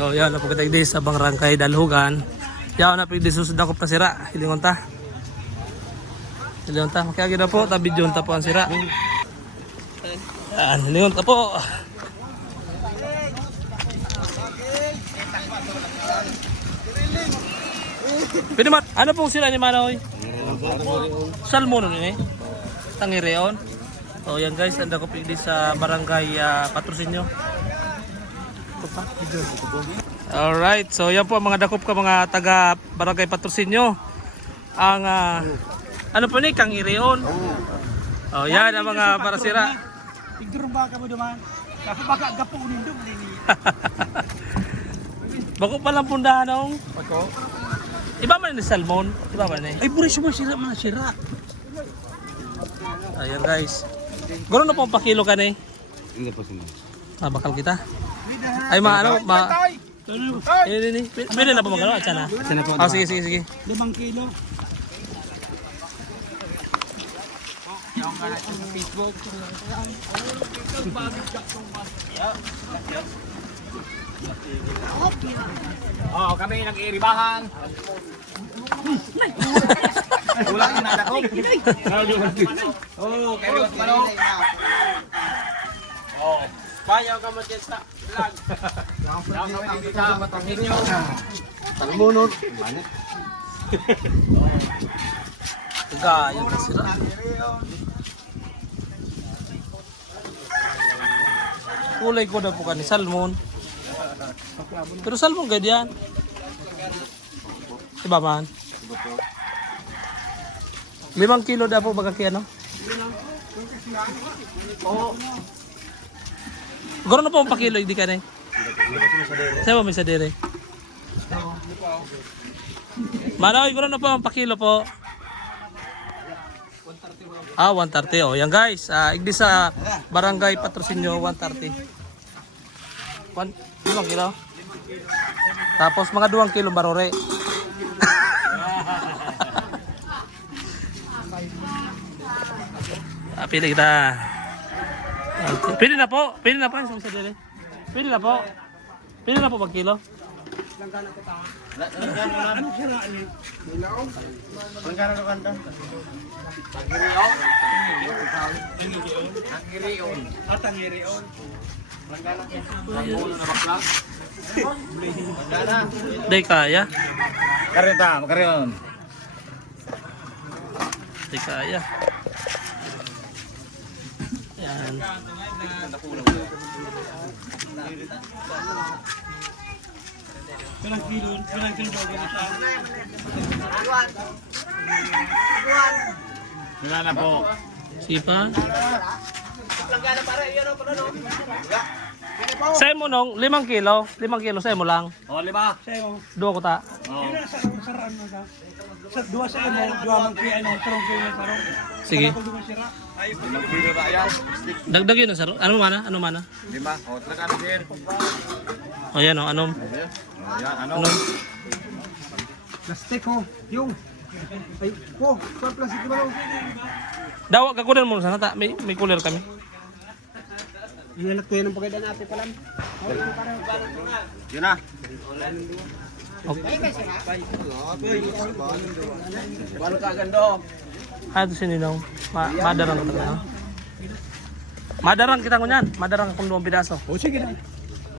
So yan, napagkatag di sa Bangrangkay Dalhugan. Yan, napagdi susud ako pa sira. Hilingon ta. Hilingon ta. Kaya gina po, tabi dyan ta po ang sira. Yan, hilingon ta po. Pwede ano pong sila ni Manoy? Salmon ni Tangireon. So yan guys, anda ko pili sa barangay uh, Patrocinio. Alright, so yan po ang mga dakop ka mga taga barangay Patrocinio. Ang ah, ano po ni Kang Ireon. Oh, yan ang mga parasira. Igdurong baka mo duman. Kasi baka gapo nindog din. Bako pa lang pundahan nung. Ako? Iba man ni salmon, iba man ni. Ay, buris mo sira mga sira. Ayan guys. Gano'n na po ang pakilo ka ni? Hindi po sino. Ah, bakal kita. Ay ma ano, ma Eh, ini, pwede na po magano, atsa na. Sana po. Oh, sige, sige, sige. Limang kilo. Oo, kami nag-iiribahan. Wala ka na dako. At manok. Oo. Bayaw ka sa vlog. Talmunod. Gaya na sila. Kulay ko na po ka ni salmon. Pero salmon gad yan. Iba man. Limang kilo na po baga kaya no? Gano'n na po ang pakilo, hindi ka na eh. Sa'yo ba may sa dire? Manoy, gano'n na po ang pakilo po. Ah, 130. Oh, yan guys. Ah, igdi sa Barangay Patrocinio 130. 1 limang kilo. Tapos mga 2 kilo barore. ah, pili kita. Pili na po. Pili na po. Sa sa dire. Pili na po. Pili na po pag kilo. Anong sira ni? At ang irion. Day kaya. Karita, magkariyon. Day kaya. Yan. Ilang kilo? Ilang kilo ba ganito? Wala na po. Sipa. Sa'yo mo nung, limang kilo. Limang kilo, sa'yo mo lang. O, lima. Sa'yo. Dua ko ta. Yun na sa saraan mo ka. Sa dua sa imo, dua mang kaya ano, sarong kaya na sarong. Sige. Na. Dagdag yun, sir. Ano mana? Ano mana? Lima. O, talaga sir. O yan o, anong? O, yan, ano? Anong? Plastic ho. Yung. Ay, po. Sa plastic ba lang? Dawa, kakunan mo sana ta. May, may cooler kami. Ilalak ko yan ang pagkailan natin pala. Yun na. Okay. Paano ka gando? Ah, ito sininong. Ma madarang ka talaga. Madarang kita ko niyan. Madarang kung doon pidaso. O sige na.